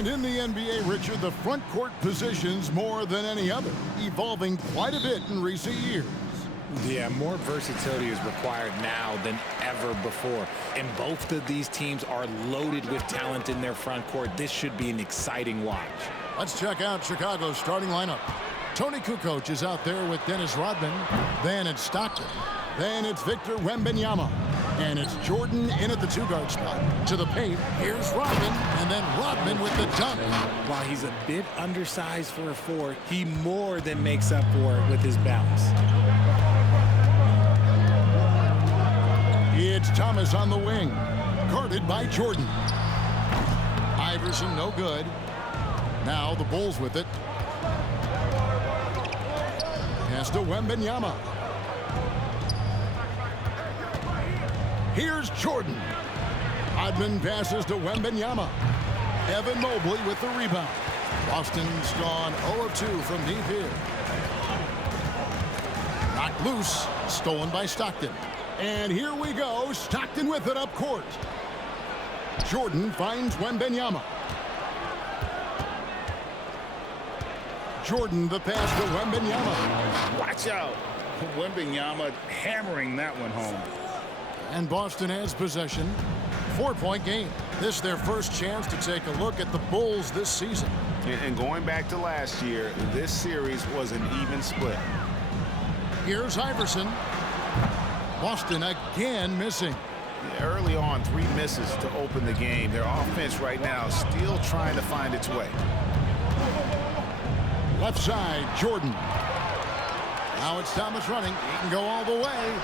And in the NBA, Richard, the front court positions more than any other, evolving quite a bit in recent years. Yeah, more versatility is required now than ever before. And both of these teams are loaded with talent in their front court. This should be an exciting watch. Let's check out Chicago's starting lineup. Tony Kukoc is out there with Dennis Rodman. Then it's Stockton. Then it's Victor Wembanyama. And it's Jordan in at the two-guard spot. To the paint, here's Rodman, and then Rodman with the dunk. While he's a bit undersized for a 4, he more than makes up for it with his bounce. It's Thomas on the wing, guarded by Jordan. Iverson, no good. Now the Bulls with it. Pass to Wembanyama. Here's Jordan. Rodman passes to Wembanyama. Evan Mobley with the rebound. Boston's gone 0 of 2 from deep here. Knocked loose, stolen by Stockton. And here we go, Stockton with it up court. Jordan finds Wembanyama. Jordan the pass to Wembanyama. Watch out. Wembanyama hammering that one home. And Boston has possession. 4-point game. This is their first chance to take a look at the Bulls this season. And going back to last year, this series was an even split. Here's Iverson. Boston again missing. Early on, 3 misses to open the game. Their offense right now is still trying to find its way. Left side, Jordan. Now it's Thomas running. He can go all the way.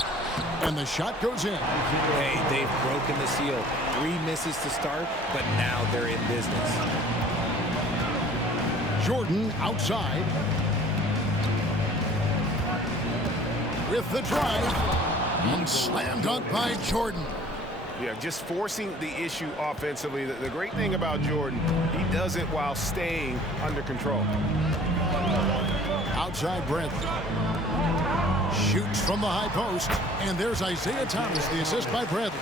And the shot goes in. Hey, they've broken the seal. 3 misses to start, but now they're in business. Jordan outside. With the drive. And slam dunk by Jordan. Yeah, just forcing the issue offensively. The great thing about Jordan, he does it while staying under control. Outside Brent. Shoots from the high post. And there's Isaiah Thomas, the assist by Bradley.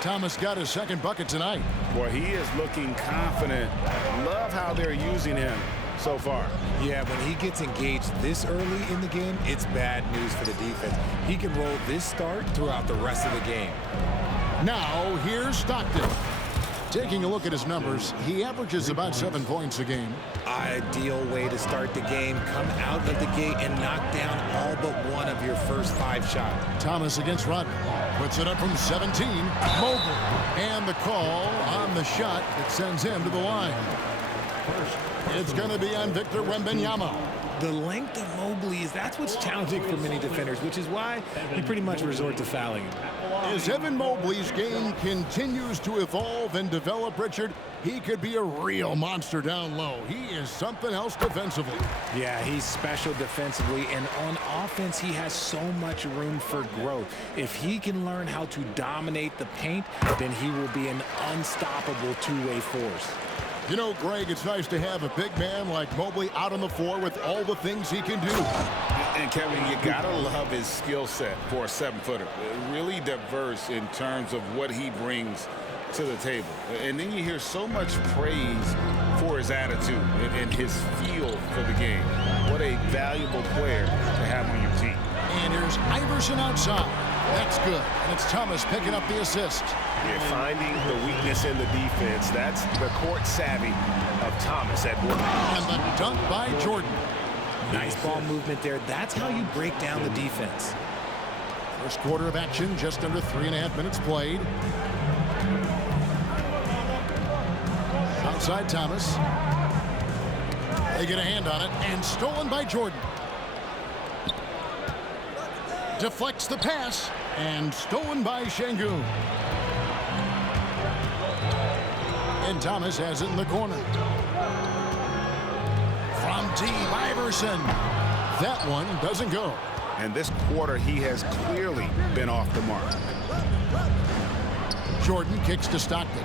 Thomas got his second bucket tonight. Boy, he is looking confident. Love how they're using him so far. Yeah, when he gets engaged this early in the game, it's bad news for the defense. He can roll this start throughout the rest of the game. Now, here's Stockton. Taking a look at his numbers, he averages about 7 points a game. Ideal way to start the game. Come out of the gate and knock down all but one of your first 5 shots. Thomas against Rodman. Puts it up from 17. Mobley. And the call on the shot that sends him to the line. It's going to be on Victor Wembanyama. The length of Mobley that's what's challenging for many defenders, which is why you pretty much resort to fouling him. As Evan Mobley's game continues to evolve and develop, Richard, he could be a real monster down low. He is something else defensively. Yeah, he's special defensively, and on offense, he has so much room for growth. If he can learn how to dominate the paint, then he will be an unstoppable two-way force. You know, Greg, it's nice to have a big man like Mobley out on the floor with all the things he can do. And Kevin, you gotta love his skill set for a 7-footer. Really diverse in terms of what he brings to the table. And then you hear so much praise for his attitude and his feel for the game. What a valuable player to have on your team. And here's Iverson outside. That's good. And it's Thomas picking up the assist. Yeah, finding the weakness in the defense. That's the court savvy of Thomas at work. And the dunk by Jordan. Nice ball movement there. That's how you break down the defense. First quarter of action, just under 3.5 minutes played. Outside Thomas. They get a hand on it, and stolen by Jordan. Deflects the pass, and stolen by Şengün. And Thomas has it in the corner. From deep, Iverson. That one doesn't go. And this quarter, he has clearly been off the mark. Jordan kicks to Stockton.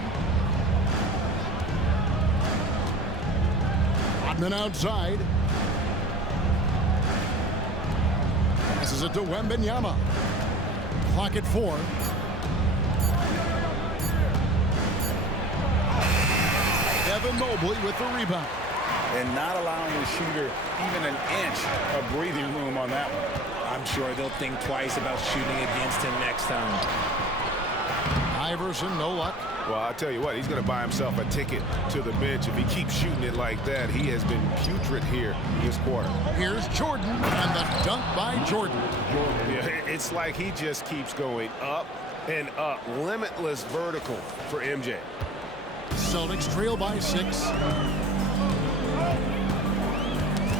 Rodman outside. Passes it to Wembanyama. Clock at 4. Evan Mobley with the rebound. And not allowing the shooter even an inch of breathing room on that one. I'm sure they'll think twice about shooting against him next time. Iverson, no luck. Well, I'll tell you what, he's going to buy himself a ticket to the bench. If he keeps shooting it like that, he has been putrid here this quarter. Here's Jordan, and the dunk by Jordan. Yeah, it's like he just keeps going up and up. Limitless vertical for MJ. Celtics trail by 6.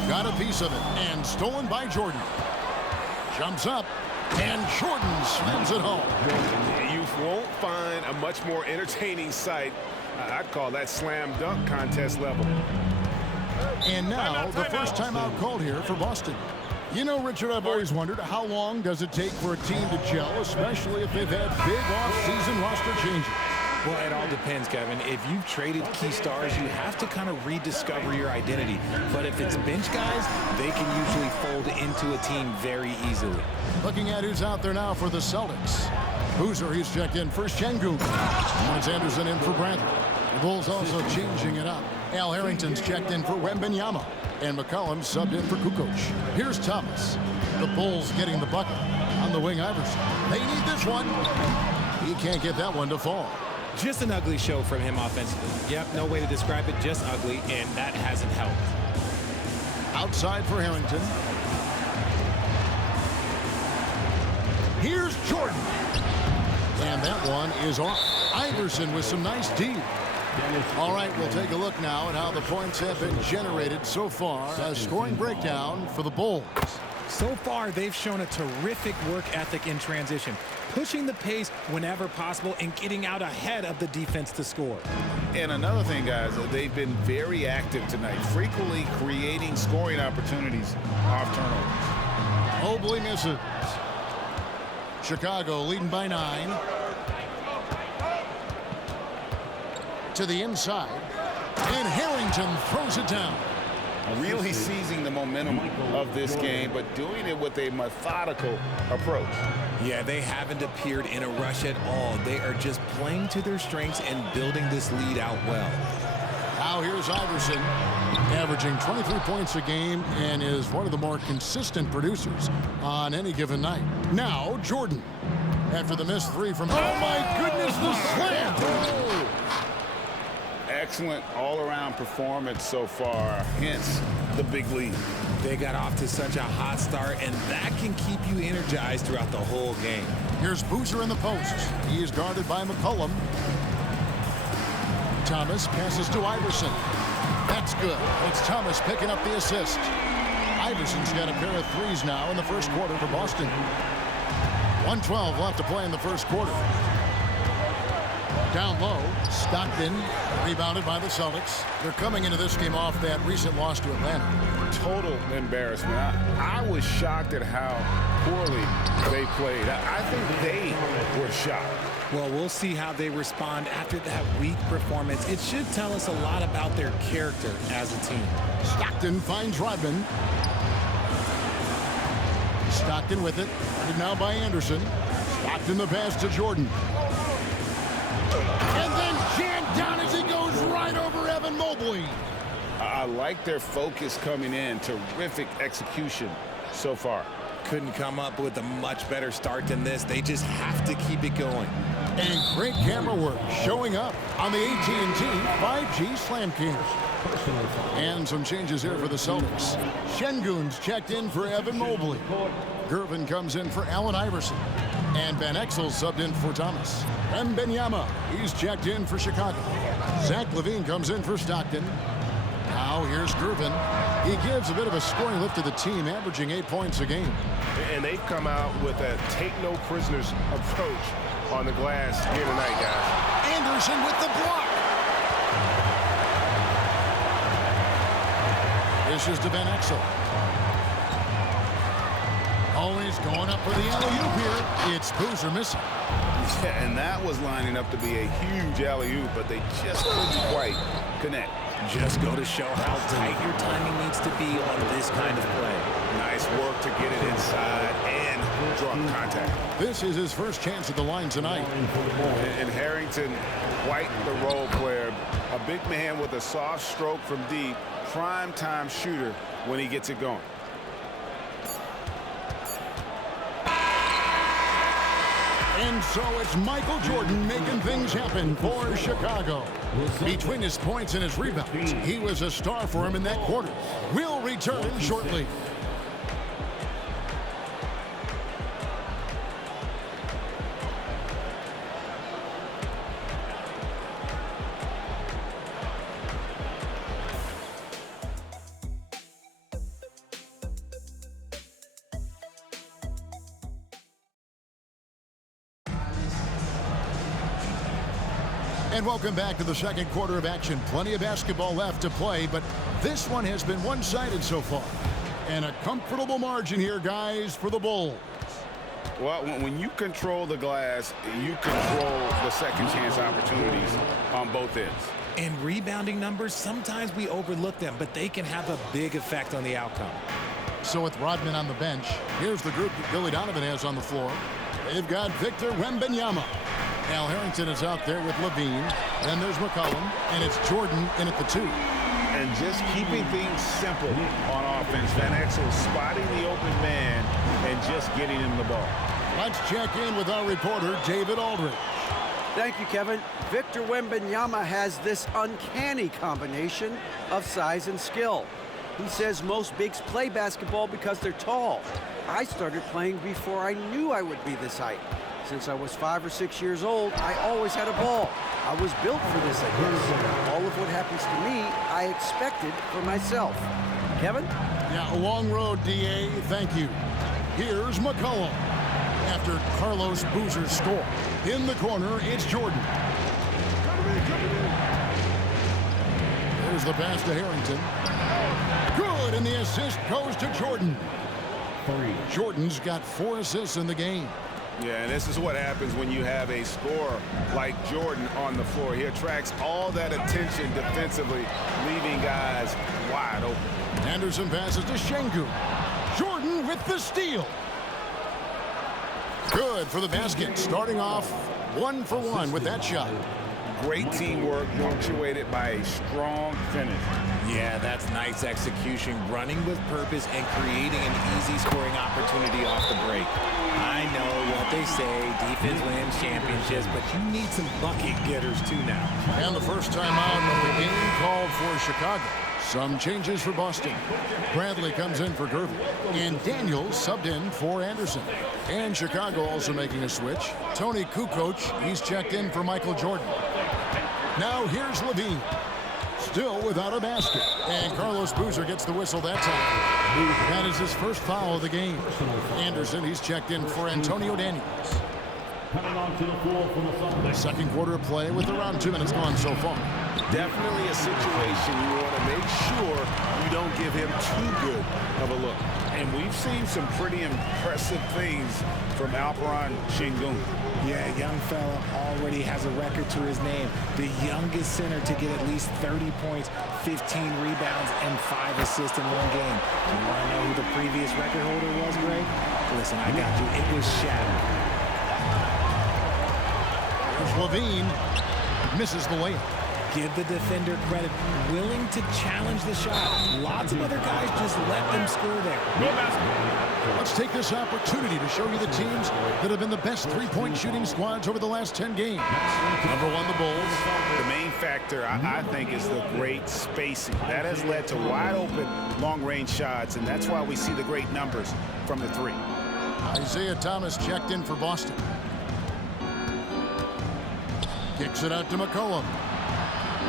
Got a piece of it, and stolen by Jordan. Jumps up, and Jordan slams it home. You won't find a much more entertaining sight. I'd call that slam dunk contest level. And now, the first timeout called here for Boston. You know, Richard, I've always wondered, how long does it take for a team to gel, especially if they've had big off-season roster changes? Well, it all depends, Kevin. If you've traded key stars, you have to kind of rediscover your identity. But if it's bench guys, they can usually fold into a team very easily. Looking at who's out there now for the Celtics. Boozer, he's checked in for Şengün. It's Anderson in for Bradley. The Bulls also changing it up. Al Harrington's checked in for Wembanyama. And McCollum subbed in for Kukoc. Here's Thomas. The Bulls getting the bucket. On the wing, Iverson. They need this one. He can't get that one to fall. Just an ugly show from him offensively. Yep, no way to describe it, just ugly, and that hasn't helped. Outside for Harrington. Here's Jordan. And that one is off. Iverson with some nice D. All right, we'll take a look now at how the points have been generated so far. A scoring breakdown for the Bulls. So far, they've shown a terrific work ethic in transition, pushing the pace whenever possible and getting out ahead of the defense to score. And another thing, guys, they've been very active tonight, frequently creating scoring opportunities off turnovers. Mobley misses. Chicago leading by 9. To the inside. And Harrington throws it down. Really seizing the momentum of this game, but doing it with a methodical approach. Yeah, they haven't appeared in a rush at all. They are just playing to their strengths and building this lead out well. Now here's Iverson, averaging 23 points a game and is one of the more consistent producers on any given night. Now Jordan, after the missed 3 from... Oh my goodness, the slam! Oh. Excellent all-around performance so far, hence the big lead. They got off to such a hot start, and that can keep you energized throughout the whole game. Here's Boozer in the post. He is guarded by McCollum. Thomas passes to Iverson. That's good. It's Thomas picking up the assist. Iverson's got a pair of threes now in the first quarter for Boston. 1:12 left to play in the first quarter. Down low, Stockton, rebounded by the Celtics. They're coming into this game off that recent loss to Atlanta. Total embarrassment. I was shocked at how poorly they played. I think they were shocked. Well, we'll see how they respond after that weak performance. It should tell us a lot about their character as a team. Stockton finds Rodman. Stockton with it. And now by Anderson. Stockton the pass to Jordan. And then jammed down as he goes right over Evan Mobley. I like their focus coming in. Terrific execution so far. Couldn't come up with a much better start than this. They just have to keep it going. And great camera work showing up on the AT&T 5G Slam Cam. And some changes here for the Celtics. Şengün's checked in for Evan Mobley. Gervin comes in for Allen Iverson. And Van Exel subbed in for Thomas. Wembanyama, he's checked in for Chicago. Zach LaVine comes in for Stockton. Now here's Gervin. He gives a bit of a scoring lift to the team, averaging 8 points a game. And they've come out with a take-no-prisoners approach on the glass here tonight, guys. Anderson with the block. This is to Van Exel. Always going up for the alley-oop here. It's Boozer missing. Yeah, and that was lining up to be a huge alley-oop, but they just couldn't quite connect. Just go to show how tight your timing needs to be on this kind of play. Nice work to get it inside and draw contact. This is his first chance at the line tonight. And Harrington, quite the role player A big man with a soft stroke from deep, prime-time shooter when he gets it going. And so it's Michael Jordan making things happen for Chicago. Between his points and his rebounds, he was a star for him in that quarter. We'll return shortly. And welcome back to the second quarter of action. Plenty of basketball left to play, but this one has been one-sided so far. And a comfortable margin here, guys, for the Bulls. Well, when you control the glass, you control the second chance opportunities on both ends. And rebounding numbers, sometimes we overlook them, but they can have a big effect on the outcome. So with Rodman on the bench, here's the group that Billy Donovan has on the floor. They've got Victor Wembanyama. Al Harrington is out there with Levine. Then there's McCollum, and it's Jordan in at the 2. And just keeping things simple on offense. Van Exel spotting the open man and just getting him the ball. Let's check in with our reporter, David Aldridge. Thank you, Kevin. Victor Wembanyama has this uncanny combination of size and skill. He says most bigs play basketball because they're tall. I started playing before I knew I would be this height. Since I was 5 or 6 years old, I always had a ball. I was built for this, I guess. All of what happens to me, I expected for myself. Kevin? Yeah, a long road, D.A. Thank you. Here's McCollum. After Carlos Boozer's score. In the corner, it's Jordan. There's the pass to Harrington. Good, and the assist goes to Jordan. Jordan's got 4 assists in the game. Yeah, and this is what happens when you have a scorer like Jordan on the floor. He attracts all that attention defensively, leaving guys wide open. Anderson passes to Şengün. Jordan with the steal. Good for the basket. Starting off 1 for 1 with that shot. Great teamwork punctuated by a strong finish. Yeah, that's nice execution, running with purpose and creating an easy scoring opportunity off the break. I know what they say, defense wins championships, but you need some bucket getters too now. And the first time out of the game called for Chicago. Some changes for Boston. Bradley comes in for Gervin. And Daniels subbed in for Anderson. And Chicago also making a switch. Tony Kukoc, he's checked in for Michael Jordan. Now here's Levine. Still without a basket. And Carlos Boozer gets the whistle that time. That is his first foul of the game. Anderson, he's checked in for Antonio Daniels. Second quarter of play with around 2 minutes gone so far. Definitely a situation you want to make sure you don't give him too good of a look. And we've seen some pretty impressive things from Alperen Şengün. Yeah, young fella already has a record to his name. The youngest center to get at least 30 points, 15 rebounds, and 5 assists in one game. You want to know who the previous record holder was, Greg? Listen, I got you. It was Shaq. There's Levine. Misses the layup. Give the defender credit. Willing to challenge the shot. Lots of other guys just let them score there. Let's take this opportunity to show you the teams that have been the best three-point shooting squads over the last 10 games. Number 1, the Bulls. The main factor, I think, is the great spacing. That has led to wide-open, long-range shots, and that's why we see the great numbers from the 3. Isaiah Thomas checked in for Boston. Kicks it out to McCollum.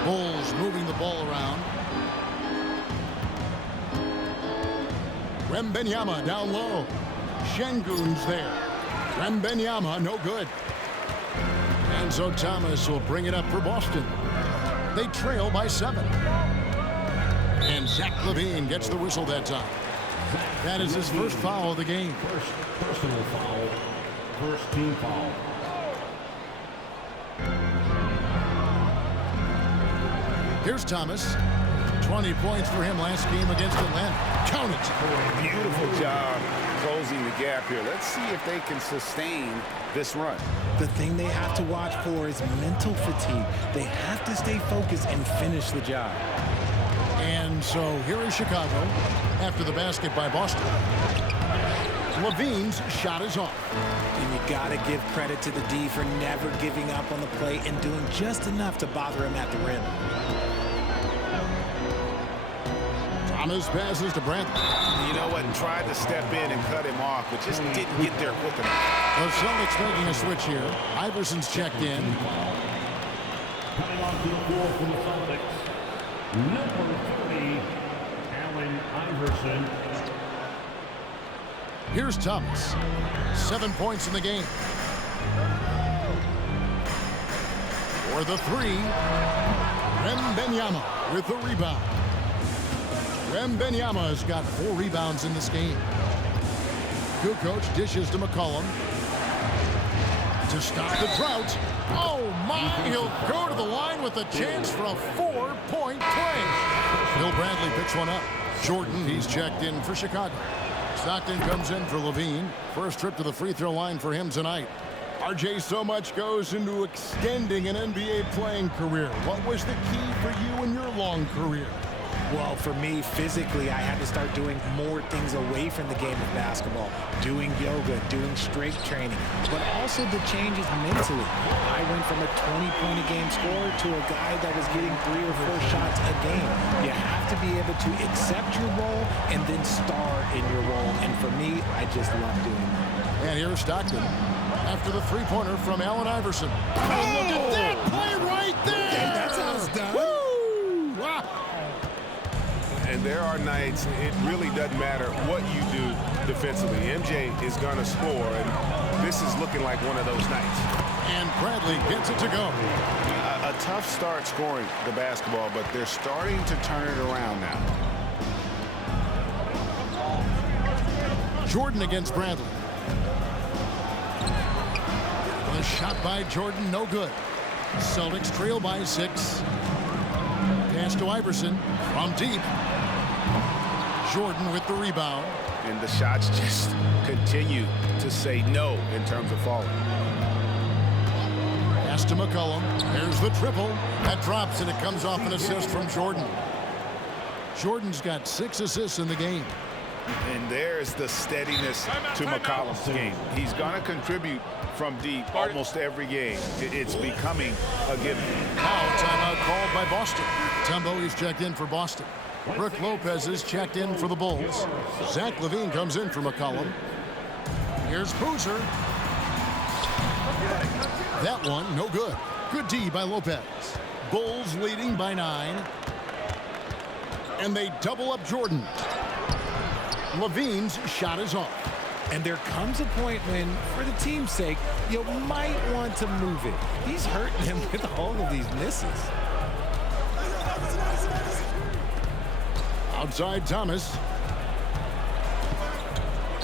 Bulls moving the ball around. Wembanyama down low. Şengün's there. Wembanyama, no good. And so Thomas will bring it up for Boston. They trail by 7. And Zach LaVine gets the whistle that time. That is his first foul of the game. First personal foul. First team foul. Here's Thomas. 20 points for him last game against Atlanta. Count it. Beautiful job closing the gap here. Let's see if they can sustain this run. The thing they have to watch for is mental fatigue. They have to stay focused and finish the job. And so here is Chicago after the basket by Boston. Levine's shot is off. And you got to give credit to the D for never giving up on the play and doing just enough to bother him at the rim. Thomas passes to Bradley. You know what? Tried to step in and cut him off, but just didn't get there quick enough. The Celtics making a switch here. Iverson's checked in. Coming on to the floor from the Celtics, number 30, Allen Iverson. Here's Thomas. 7 points in the game. For the three, Wembanyama with the rebound. Wembanyama has got 4 rebounds in this game. Kukoc dishes to McCollum. To stop the drought. Oh my, he'll go to the line with a chance for a 4-point play. Bill Bradley picks one up. Jordan, he's checked in for Chicago. Stockton comes in for Levine. First trip to the free throw line for him tonight. RJ, so much goes into extending an NBA playing career. What was the key for you in your long career? Well, for me, physically, I had to start doing more things away from the game of basketball. Doing yoga, doing strength training, but also the changes mentally. I went from a 20-point-a-game scorer to a guy that was getting 3 or 4 shots a game. You have to be able to accept your role and then star in your role. And for me, I just love doing that. And here's Stockton after the three-pointer from Allen Iverson. Oh, look at that play right there! Okay, that's how it's done. Woo! Wow. And there are nights it really doesn't matter what you do defensively. MJ is going to score, and this is looking like one of those nights. And Bradley gets it to go. A tough start scoring the basketball, but they're starting to turn it around now. Jordan against Bradley. The shot by Jordan, no good. Celtics trail by 6. Pass to Iverson from deep. Jordan with the rebound. And the shots just continue to say no in terms of falling. Pass to McCollum. There's the triple. That drops, and it comes off an assist from Jordan. Jordan's got 6 assists in the game. And there's the steadiness to McCollum's game. He's going to contribute from deep almost every game. It's becoming a given. Now timeout called by Boston. Tumbo is checked in for Boston. Brook Lopez is checked in for the Bulls. Zach LaVine comes in for McCollum. Here's Boozer. That one, no good. Good D by Lopez. Bulls leading by 9. And they double up Jordan. LaVine's shot is off. And there comes a point when, for the team's sake, you might want to move it. He's hurting him with all of these misses. Outside Thomas.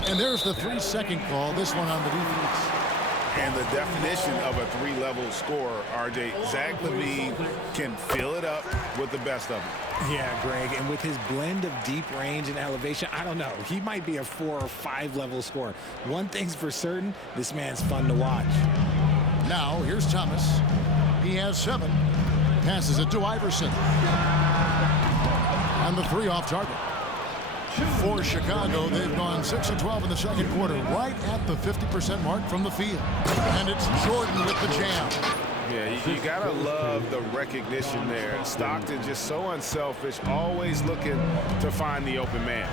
And there's the 3-second call. This one on the defense. And the definition of a 3-level scorer, RJ, Zach LaVine can fill it up with the best of them. Yeah, Greg, and with his blend of deep range and elevation, I don't know. He might be a 4 or 5 level scorer. One thing's for certain, this man's fun to watch. Now, here's Thomas. He has 7. Passes it to Iverson. And the 3 off target. For Chicago, they've gone 6 of 12 in the second quarter, right at the 50% mark from the field. And it's Jordan with the jam. Yeah, you gotta love the recognition there. Stockton just so unselfish, always looking to find the open man.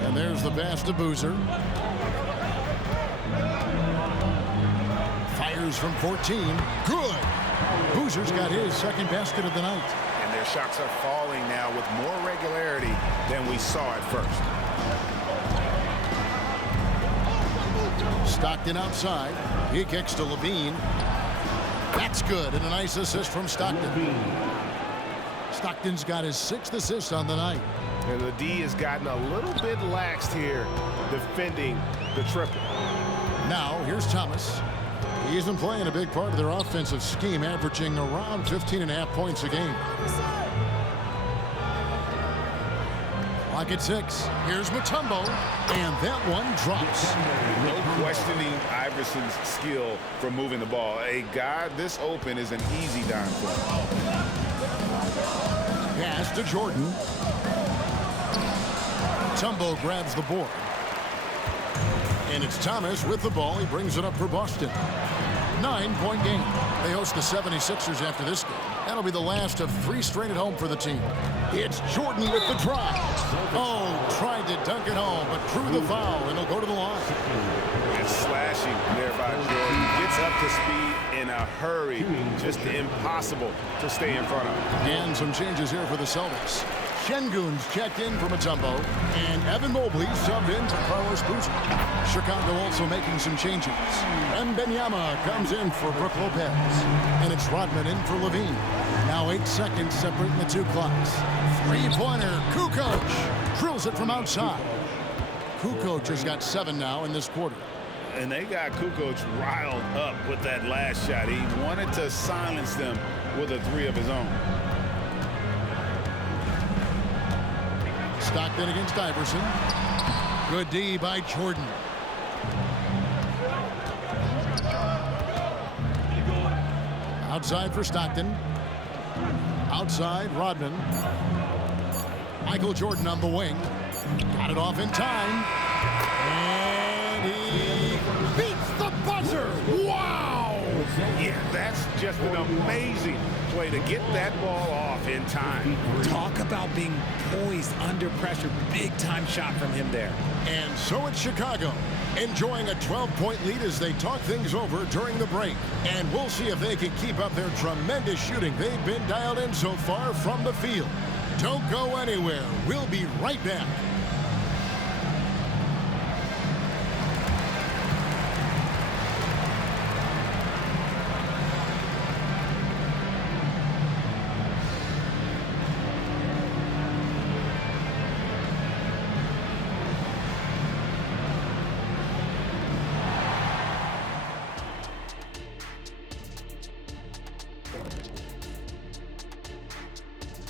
And there's the pass to Boozer. Fires from 14. Good. Boozer's got his second basket of the night. And their shots are falling now with more regularity than we saw at first. Stockton outside. He kicks to Levine. That's good, and a nice assist from Stockton. Stockton's got his 6th assist on the night. And the D has gotten a little bit laxed here defending the triple. Now, here's Thomas. He isn't playing a big part of their offensive scheme, averaging around 15.5 points a game. Clock at 6. Here's Mutombo, and that one drops. No questioning Iverson's skill for moving the ball. A guy this open is an easy dime for him. Pass to Jordan. Mutombo grabs the board. And it's Thomas with the ball. He brings it up for Boston. 9-point game. They host the 76ers after this game. That'll be the last of 3 straight at home for the team. It's Jordan with the drive. Oh, tried to dunk it home, but drew the foul, and he'll go to the line. And slashing there by Jordan. Gets up to speed in a hurry. Just impossible to stay in front of him. And some changes here for the Celtics. Şengün's checked in for Mutombo, and Evan Mobley subbed in for Carlos Boozer. Chicago also making some changes. Wembanyama comes in for Brook Lopez, and it's Rodman in for Levine. Now 8 seconds separating the 2 clocks. Three-pointer, Kukoc drills it from outside. Kukoc has got 7 now in this quarter. And they got Kukoc riled up with that last shot. He wanted to silence them with a 3 of his own. Stockton against Iverson. Good D by Jordan. Outside for Stockton. Outside, Rodman. Michael Jordan on the wing. Got it off in time. And he beats the buzzer. Wow! Yeah, that's just an amazing play to get that ball off in time. Talk about being poised under pressure. Big time shot from him there. And so it's Chicago, enjoying a 12-point lead as they talk things over during the break. And we'll see if they can keep up their tremendous shooting they've been dialed in so far from the field. Don't go anywhere. We'll be right back.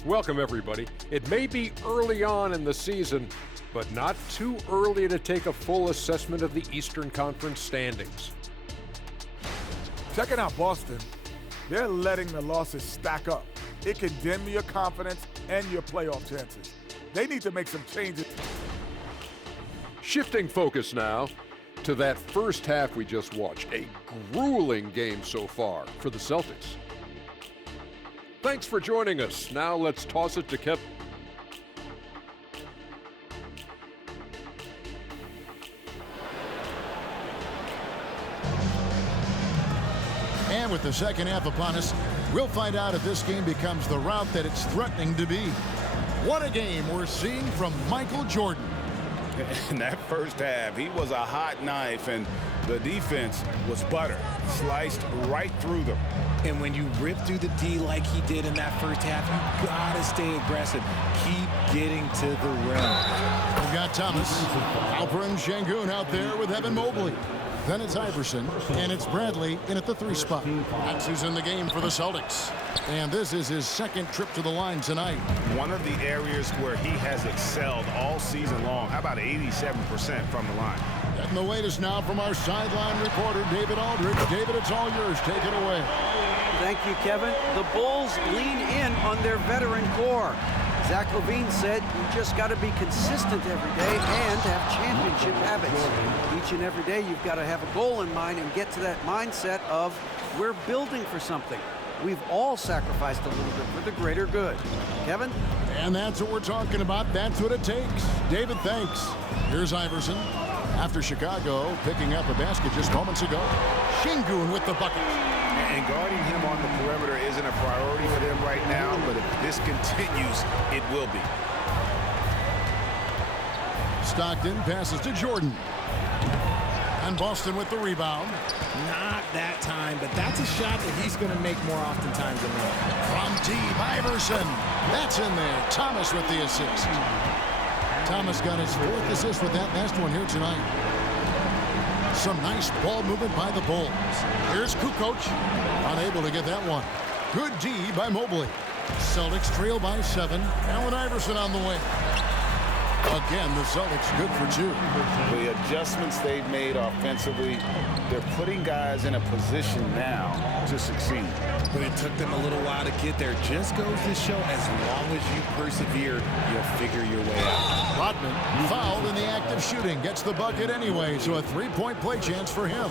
Welcome, everybody. It may be early on in the season, but not too early to take a full assessment of the Eastern Conference standings. Checking out Boston, they're letting the losses stack up. It can dim your confidence and your playoff chances. They need to make some changes. Shifting focus now to that first half we just watched. A grueling game so far for the Celtics. Thanks for joining us. Now let's toss it to Kevin. And with the second half upon us, we'll find out if this game becomes the route that it's threatening to be. What a game we're seeing from Michael Jordan. In that first half, he was a hot knife, and the defense was butter. Sliced right through them. And when you rip through the D like he did in that first half, you gotta stay aggressive. Keep getting to the rim. We've got Thomas, Alperen Şengün out there with Evan Mobley. Then it's Iverson, and it's Bradley in at the 3 spot. That's who's in the game for the Celtics. And this is his second trip to the line tonight. One of the areas where he has excelled all season long. How about 87% from the line? Getting the latest now from our sideline reporter, David Aldridge. David, it's all yours. Take it away. Thank you, Kevin. The Bulls lean in on their veteran core. Zach LaVine said you just got to be consistent every day and have championship habits. Each and every day you've got to have a goal in mind and get to that mindset of we're building for something. We've all sacrificed a little bit for the greater good. Kevin? And that's what we're talking about. That's what it takes. David, thanks. Here's Iverson. After Chicago picking up a basket just moments ago. Şengün with the bucket. And guarding him on the perimeter isn't a priority for them right now, but if this continues, it will be. Stockton passes to Jordan. And Boston with the rebound. Not that time, but that's a shot that he's going to make more oftentimes than not. From deep, Iverson. That's in there. Thomas with the assist. Thomas got his 4th assist with that last one here tonight. Some nice ball movement by the Bulls. Here's Kukoc. Unable to get that one. Good D by Mobley. Celtics trail by 7. Allen Iverson on the way. Again, the Celtics good for 2. The adjustments they've made offensively, they're putting guys in a position now to succeed. But it took them a little while to get there. Just goes to show, as long as you persevere, you'll figure your way out. Rodman fouled in the act of shooting. Gets the bucket anyway, so a 3-point play chance for him.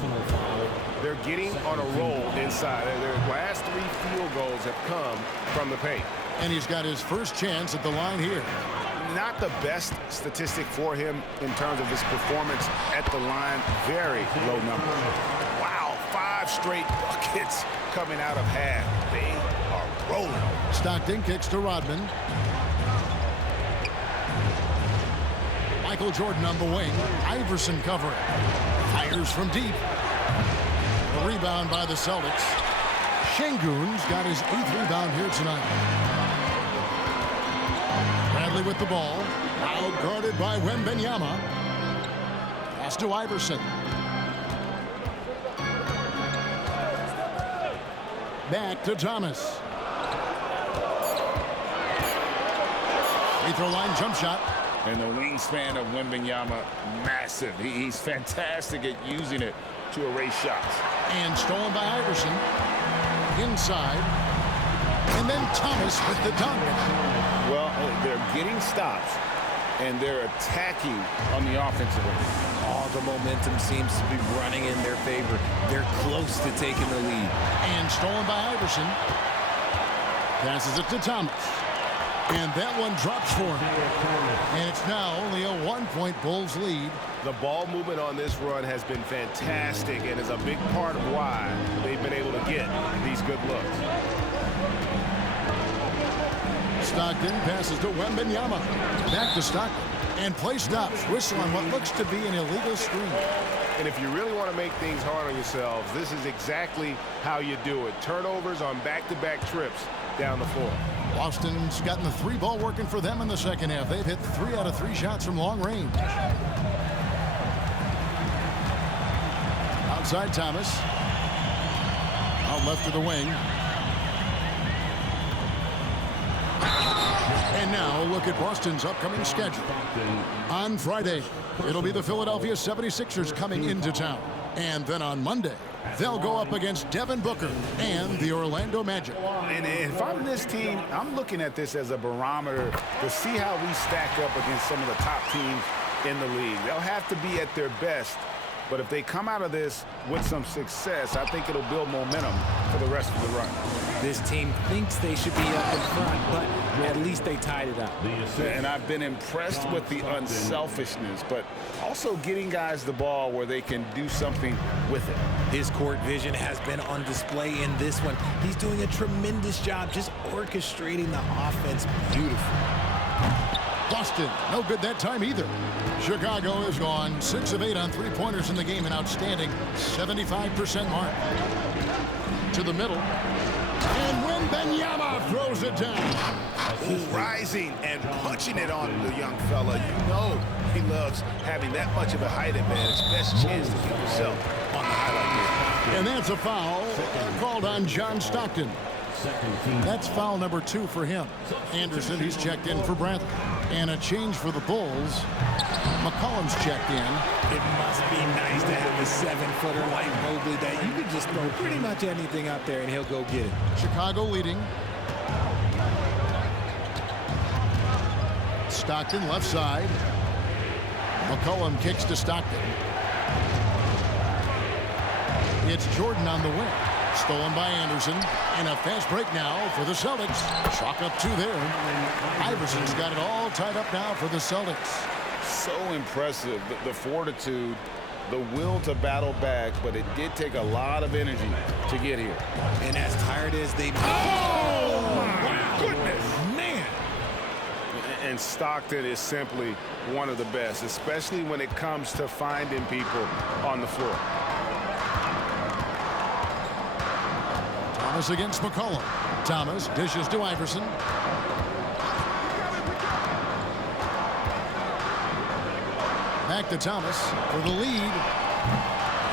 They're getting on a roll inside. Their last 3 field goals have come from the paint. And he's got his first chance at the line here. Not the best statistic for him in terms of his performance at the line. Very low number. Wow, 5 straight buckets coming out of half. They are rolling. Stockton kicks to Rodman. Michael Jordan on the wing. Iverson covering. Fires from deep. A rebound by the Celtics. Şengün's got his 8th rebound here tonight. Bradley with the ball. Now guarded by Wembanyama. Pass to Iverson. Back to Thomas. Free throw line jump shot. And the wingspan of Wembanyama, massive. He's fantastic at using it to erase shots. And stolen by Iverson. Inside. And then Thomas with the dunk. Well, they're getting stops, and they're attacking on the offensive end. All the momentum seems to be running in their favor. They're close to taking the lead. And stolen by Iverson. Passes it to Thomas. And that one drops for him. And it's now only a 1-point Bulls lead. The ball movement on this run has been fantastic and is a big part of why they've been able to get these good looks. Stockton passes to Wembanyama. Back to Stockton. And play stops. Whistle on what looks to be an illegal screen. And if you really want to make things hard on yourselves, this is exactly how you do it. Turnovers on back-to-back trips down the floor. Boston's gotten the 3 ball working for them in the second half. They've hit 3 out of 3 shots from long range. Outside Thomas. Out left to the wing. And now look at Boston's upcoming schedule. On Friday, it'll be the Philadelphia 76ers coming into town. And then on Monday, they'll go up against Devin Booker and the Orlando Magic. And if I'm this team, I'm looking at this as a barometer to see how we stack up against some of the top teams in the league. They'll have to be at their best. But if they come out of this with some success, I think it'll build momentum for the rest of the run. This team thinks they should be up in front, but at least they tied it up. And I've been impressed with the unselfishness, but also getting guys the ball where they can do something with it. His court vision has been on display in this one. He's doing a tremendous job just orchestrating the offense beautifully. Boston, no good that time either. Chicago is gone 6 of 8 on 3-pointers in the game, an outstanding 75% mark. To the middle. And Wembanyama throws it down. Rising and punching it on the young fella. You know he loves having that much of a height advantage. Best chance to keep himself on the highlight reel. And that's a foul called on John Stockton. That's foul number 2 for him. Anderson, he's checked in for Bradley. And a change for the Bulls. McCollum's checked in. It must be nice to have a 7-footer like Mobley that you could just throw pretty much anything out there and he'll go get it. Chicago leading. Stockton left side. McCollum kicks to Stockton. It's Jordan on the wing. Stolen by Anderson. And a fast break now for the Celtics. Chalk up 2 there. Iverson's got it all tied up now for the Celtics. So impressive, the fortitude, the will to battle back, but it did take a lot of energy to get here. And as tired as they be. Oh, my goodness, man. And Stockton is simply one of the best, especially when it comes to finding people on the floor. Thomas against McCollum. Thomas dishes to Iverson. Back to Thomas for the lead.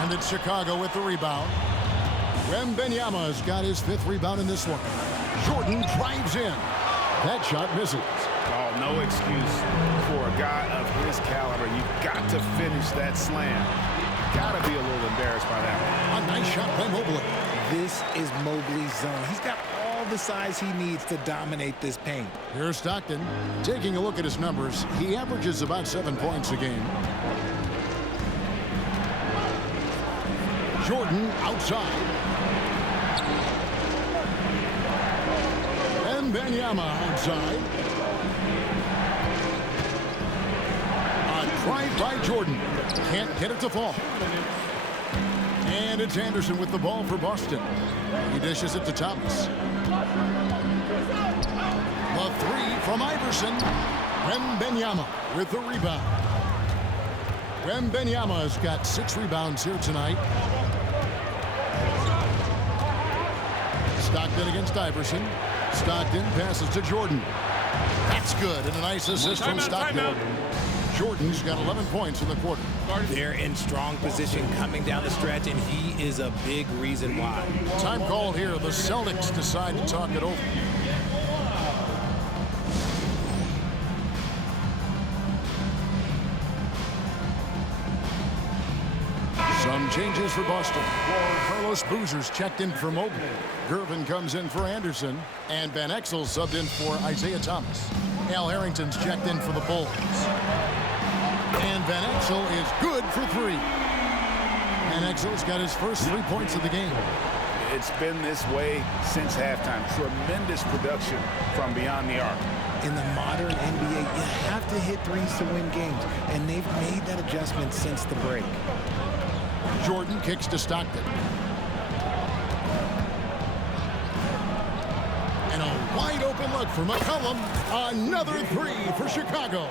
And it's Chicago with the rebound. Wembanyama's got his 5th rebound in this one. Jordan drives in. That shot misses. Oh, no excuse for a guy of his caliber. You've got to finish that slam. Got to be a little embarrassed by that one. A nice shot by Mobley. This is Mobley's zone. He's got all the size he needs to dominate this paint. Here's Stockton. Taking a look at his numbers, he averages about 7 points a game. Jordan outside. And Wembanyama outside. A drive by Jordan. Can't get it to fall. And it's Anderson with the ball for Boston. He dishes it to Thomas. The three from Iverson. Wembanyama with the rebound. Wembanyama's got 6 rebounds here tonight. Stockton against Iverson. Stockton passes to Jordan. That's good, and a nice assist from Stockton. Jordan's got 11 points in the quarter. They're in strong position coming down the stretch, and he is a big reason why. Time called here. The Celtics decide to talk it over. Some changes for Boston. Carlos Boozer's checked in for Mobley. Gervin comes in for Anderson. And Van Exel subbed in for Isaiah Thomas. Al Harrington's checked in for the Bulls. And Van Exel is good for 3. Van Exel's got his first 3 points of the game. It's been this way since halftime. Tremendous production from beyond the arc. In the modern NBA, you have to hit threes to win games, and they've made that adjustment since the break. Jordan kicks to Stockton. And a wide open look for McCollum. Another 3 for Chicago.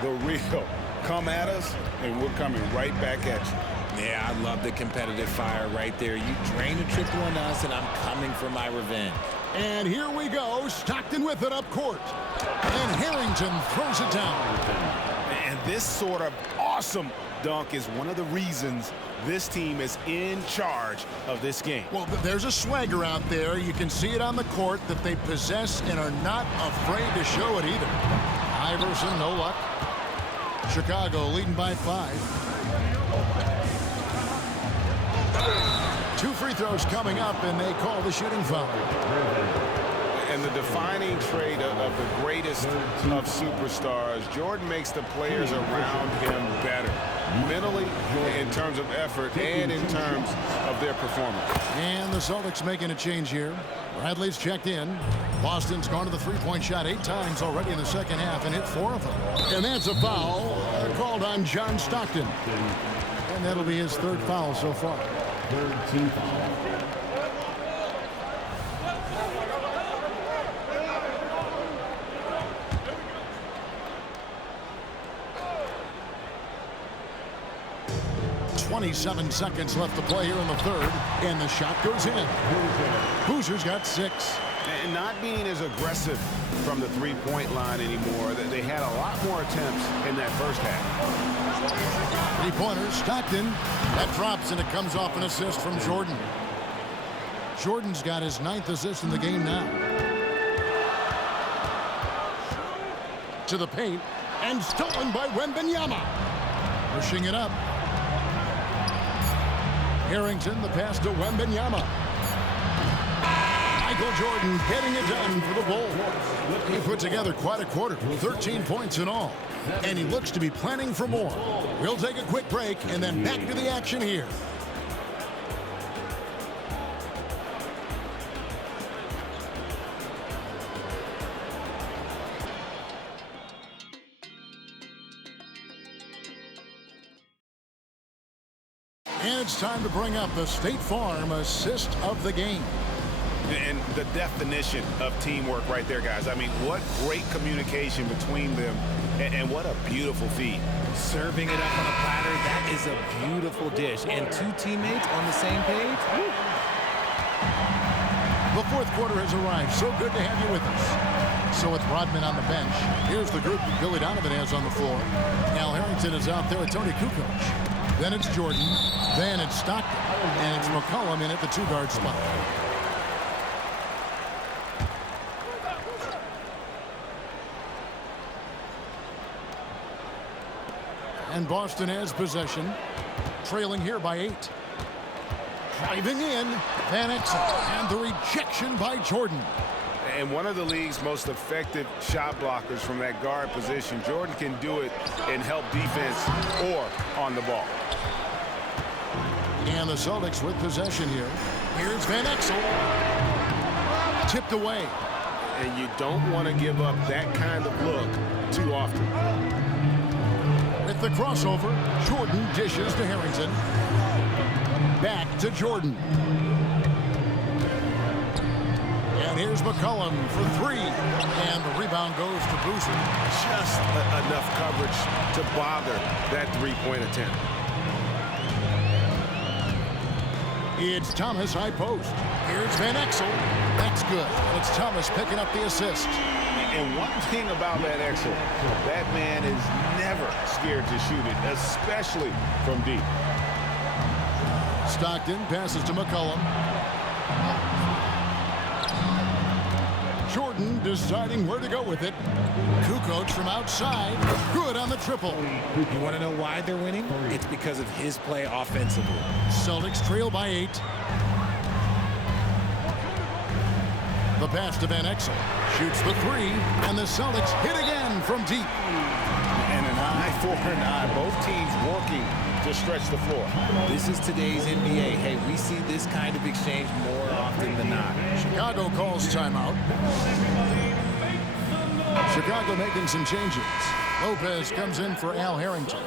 The real come at us, and we're coming right back at you. Yeah, I love the competitive fire right there. You drain a triple on us, and I'm coming for my revenge. And here we go. Stockton with it up court. And Harrington throws it down. And this sort of awesome dunk is one of the reasons this team is in charge of this game. Well, there's a swagger out there. You can see it on the court that they possess and are not afraid to show it either. Iverson, no luck. Chicago leading by 5. 2 free throws coming up, and they call the shooting foul. And the defining trait of the greatest of superstars, Jordan makes the players around him better. Mentally, in terms of effort, and in terms of their performance. And the Celtics making a change here. Bradley's checked in. Boston's gone to the three-point shot 8 times already in the second half and hit 4 of them. And that's a foul called on John Stockton. And that'll be his 3rd foul so far. 3rd team foul. .27 seconds left to play here in the 3rd, and the shot goes in. Boozer's got 6. And not being as aggressive from the three-point line anymore. They had a lot more attempts in that first half. 3-pointers, Stockton. That drops, and it comes off an assist from Jordan. Jordan's got his 9th assist in the game now. To the paint, and stolen by Wembanyama. Pushing it up. Harrington, the pass to Wembanyama. Michael Jordan getting it done for the Bulls. He put together quite a quarter, 13 points in all. And he looks to be planning for more. We'll take a quick break and then back to the action here. And it's time to bring up the State Farm assist of the game. And the definition of teamwork right there, guys. I mean, what great communication between them, and what a beautiful feed. Serving it up on a platter, that is a beautiful dish. And 2 teammates on the same page. Woo. The 4th quarter has arrived. So good to have you with us. So with Rodman on the bench, here's the group that Billy Donovan has on the floor. Al Harrington is out there with Tony Kukoc. Then it's Jordan. Then it's Stockton. And it's McCollum in at the 2-guard spot. And Boston has possession, trailing here by 8. Driving in, Van Exel, and the rejection by Jordan. And one of the league's most effective shot blockers from that guard position. Jordan can do it in help defense or on the ball. And the Celtics with possession here. Here's Van Exel. Tipped away. And you don't want to give up that kind of look too often. With the crossover, Jordan dishes to Harrington. Back to Jordan. And here's McCollum for 3. And the rebound goes to Boozer. Just enough coverage to bother that three-point attempt. It's Thomas high post. Here's Van Exel. That's good. And it's Thomas picking up the assist. And one thing about that Exel, that man is never scared to shoot it, especially from deep. Stockton passes to McCollum. Jordan deciding where to go with it. Kukoc from outside. Good on the triple. You want to know why they're winning? It's because of his play offensively. Celtics trail by 8. The pass to Van Exel. Shoots the 3. And the Celtics hit again from deep. And an eye for an eye. Both teams working to stretch the floor. This is today's NBA. Hey, we see this kind of exchange more often than not. Chicago calls timeout. Chicago making some changes. Lopez comes in for Al Harrington.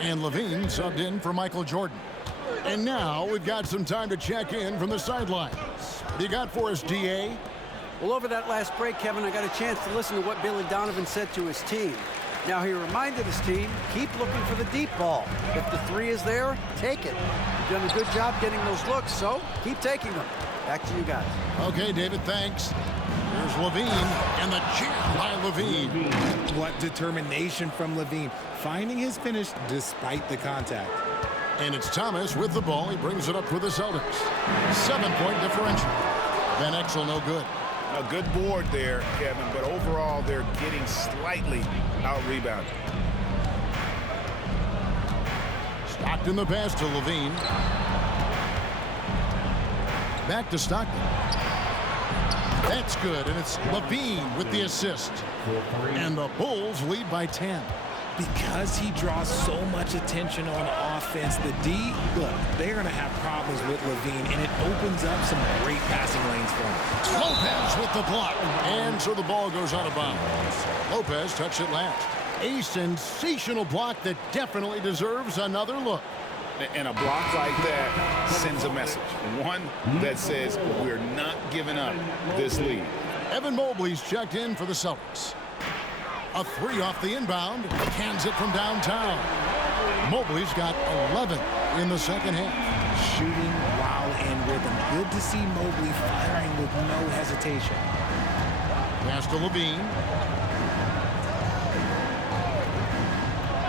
And Levine subbed in for Michael Jordan. And now we've got some time to check in from the sidelines. What do you got for us, D.A.? Well, over that last break, Kevin, I got a chance to listen to what Billy Donovan said to his team. Now, he reminded his team, keep looking for the deep ball. If the 3 is there, take it. You've done a good job getting those looks, so keep taking them. Back to you guys. Okay, David, thanks. Here's Levine, and the jam by Levine. What determination from Levine, finding his finish despite the contact. And it's Thomas with the ball. He brings it up for the Celtics. 7-point differential. Van Exel no good. A good board there, Kevin, but overall they're getting slightly out-rebounded. Stockton the pass to Levine. Back to Stockton. That's good, and it's Levine with the assist. And the Bulls lead by 10. Because he draws so much attention on offense, the D, look, they're going to have problems with Levine, and it opens up some great passing lanes for him. Lopez with the block. And so the ball goes out of bounds. Lopez touched it last. A sensational block that definitely deserves another look. And a block like that sends a message. One that says we're not giving up this lead. Evan Mobley's checked in for the Celtics. A 3 off the inbound. Cans it from downtown. Mobley's got 11 in the second half. Shooting while in rhythm. Good to see Mobley firing with no hesitation. Pass to Levine.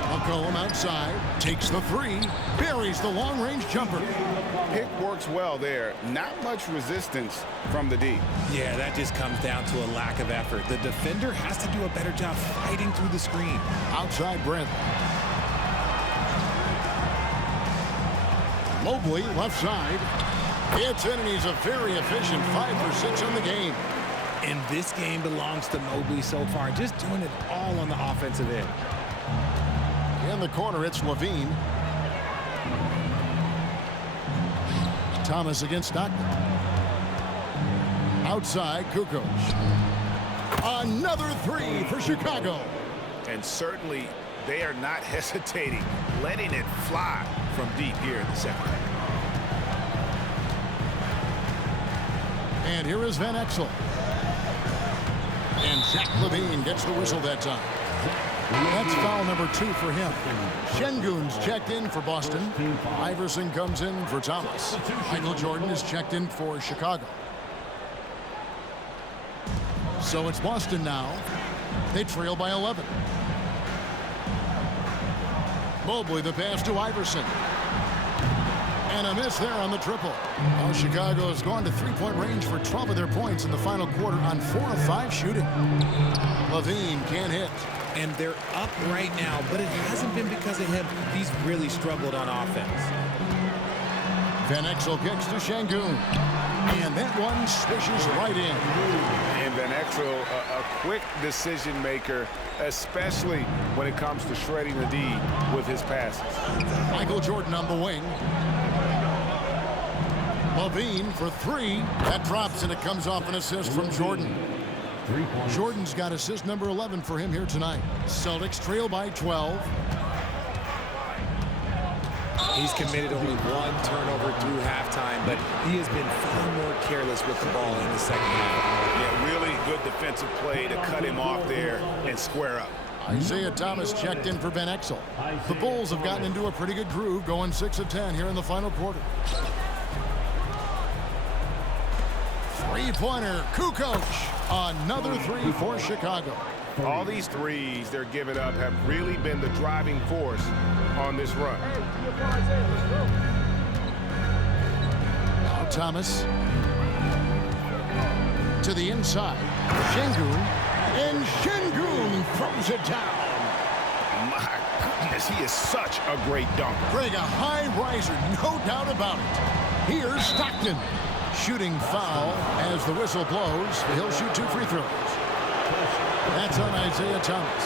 McCollum outside. Takes the 3. Buries the long-range jumper. Pick works well there. Not much resistance from the D. Yeah, that just comes down to a lack of effort. The defender has to do a better job fighting through the screen. Outside Brent. Mobley left side. It's in, and he's a very efficient 5 for 6 on the game. And this game belongs to Mobley so far, just doing it all on the offensive end. In the corner, it's Levine. Thomas against Stockton. Outside, Kukoc. Another 3 for Chicago. And certainly they are not hesitating, letting it fly from deep here in the second half. And here is Van Exel. And Zach Levine gets the whistle that time. That's foul number 2 for him. Şengün's checked in for Boston. Iverson comes in for Thomas. Michael Jordan is checked in for Chicago. So it's Boston now. They trail by 11. Mobley the pass to Iverson. And a miss there on the triple. Now Chicago has gone to 3-point range for 12 of their points in the final quarter on 4 of 5 shooting. Levine can't hit. And they're up right now, but it hasn't been because of him. He's really struggled on offense. Van Exel kicks to Şengün. And that one swishes right in. And Van Exel, a quick decision maker, especially when it comes to shredding the D with his passes. Michael Jordan on the wing. Levine for three. That drops, and it comes off an assist from Jordan. Jordan's got assist number 11 for him here tonight. Celtics trail by 12. He's committed only one turnover through halftime, but he has been far more careless with the ball in the second half. Yeah, really good defensive play to cut him off there and square up. Isaiah Thomas checked in for Van Exel. The Bulls have gotten into a pretty good groove, going 6 of 10 here in the final quarter. Three-pointer, Kukoc. Another three for Chicago. All these threes they're giving up have really been the driving force on this run. Now Thomas to the inside. Şengün, and Şengün throws it down. My goodness, he is such a great dunker. Greg, a high riser, no doubt about it. Here's Stockton. Shooting foul as the whistle blows. He'll shoot 2 free throws. That's on Isaiah Thomas.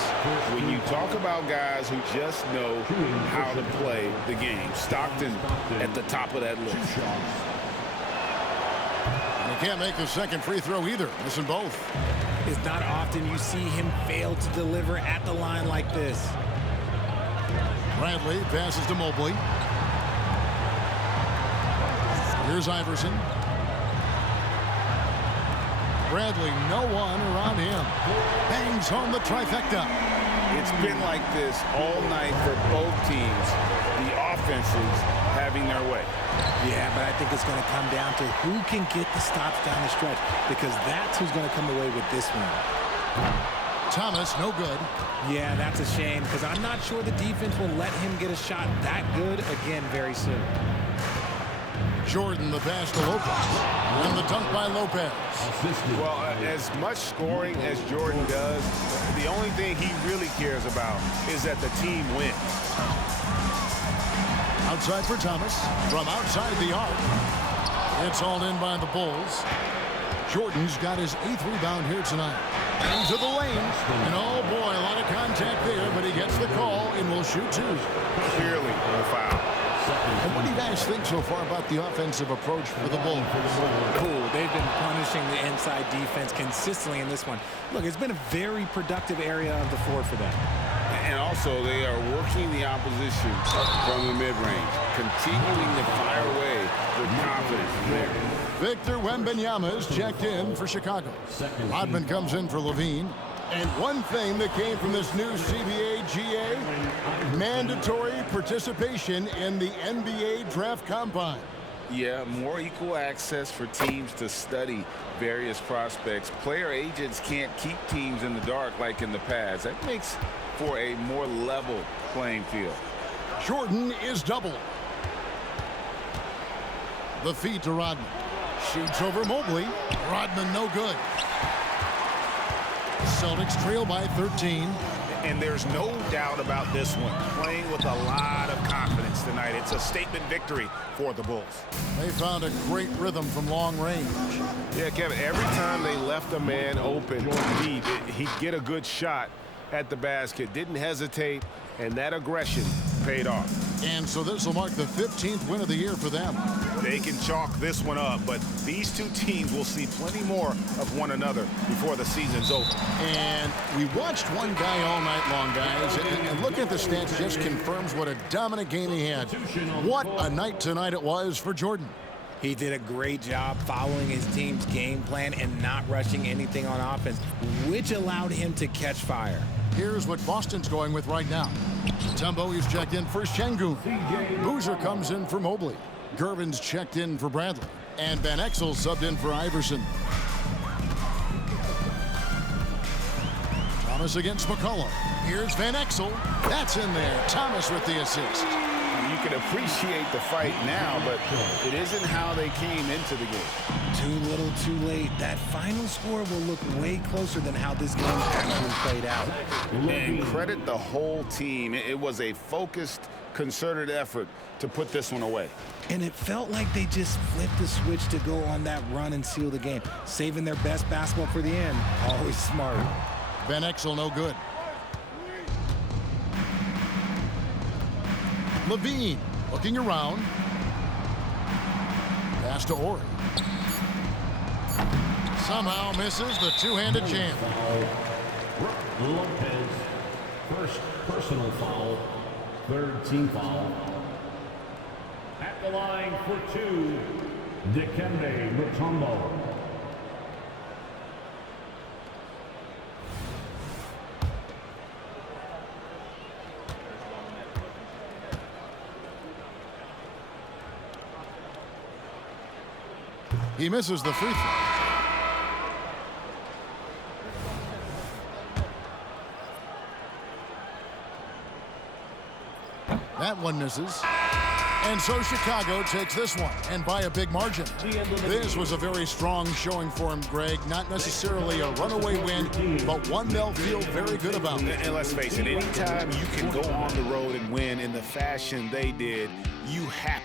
When you talk about guys who just know how to play the game, Stockton at the top of that list. And he can't make the second free throw either. Missing both. It's not often you see him fail to deliver at the line like this. Bradley passes to Mobley. Here's Iverson. Bradley, no one around him. Bangs home the trifecta. It's been like this all night for both teams. The offenses having their way. Yeah, but I think it's going to come down to who can get the stops down the stretch, because that's who's going to come away with this one. Thomas, no good. Yeah, that's a shame, because I'm not sure the defense will let him get a shot that good again very soon. Jordan, the pass to Lopez. And the dunk by Lopez. Well, as much scoring as Jordan does, the only thing he really cares about is that the team wins. Outside for Thomas. From outside the arc. It's all in by the Bulls. Jordan's got his 8th rebound here tonight. Into the lane. And oh boy, a lot of contact there, but he gets the call and will shoot 2. Clearly a foul. And what do you guys think so far about the offensive approach for the Bulls? Cool. They've been punishing the inside defense consistently in this one. Look, it's been a very productive area of the floor for them. And also, they are working the opposition from the mid-range, continuing to fire away with confidence there. Victor Wembanyama is checked in for Chicago. Rodman comes in for Levine. And one thing that came from this new CBA GA, mandatory participation in the NBA Draft Combine. Yeah, more equal access for teams to study various prospects. Player agents can't keep teams in the dark like in the past. That makes for a more level playing field. Jordan is doubled. The feed to Rodman. Shoots over Mobley. Rodman no good. Celtics trail by 13. And there's no doubt about this one. Playing with a lot of confidence tonight. It's a statement victory for the Bulls. They found a great rhythm from long range. Yeah, Kevin, every time they left a man open deep, he'd get a good shot at the basket. Didn't hesitate, and that aggression paid off. And so this will mark the 15th win of the year for them. They can chalk this one up, but these two teams will see plenty more of one another before the season's over. And we watched one guy all night long, guys, and looking at the stats just confirms what a dominant game he had. What a night tonight it was for Jordan. He did a great job following his team's game plan and not rushing anything on offense, which allowed him to catch fire. Here's what Boston's going with right now. Tumbo is checked in for Şengün. Boozer comes in for Mobley. Gervin's checked in for Bradley. And Van Exel subbed in for Iverson. Thomas against McCullough. Here's Van Exel. That's in there. Thomas with the assist. you can appreciate the fight now, but it isn't how they came into the game. Too little, too late. That final score will look way closer than how this game actually played out. And credit the whole team. It was a focused, concerted effort to put this one away. And it felt like they just flipped the switch to go on that run and seal the game. Saving their best basketball for the end. Always smart. Van Exel no good. Levine looking around. Pass to Ori. Somehow misses the two-handed jam. Lopez, first personal foul, third team foul. At the line for two, Dikembe Mutombo. He misses the free throw. That one misses. And so Chicago takes this one, and by a big margin. This was a very strong showing for him, Greg. Not necessarily a runaway win, but one they'll feel very good about. And let's face it, anytime you can go on the road and win in the fashion they did, you have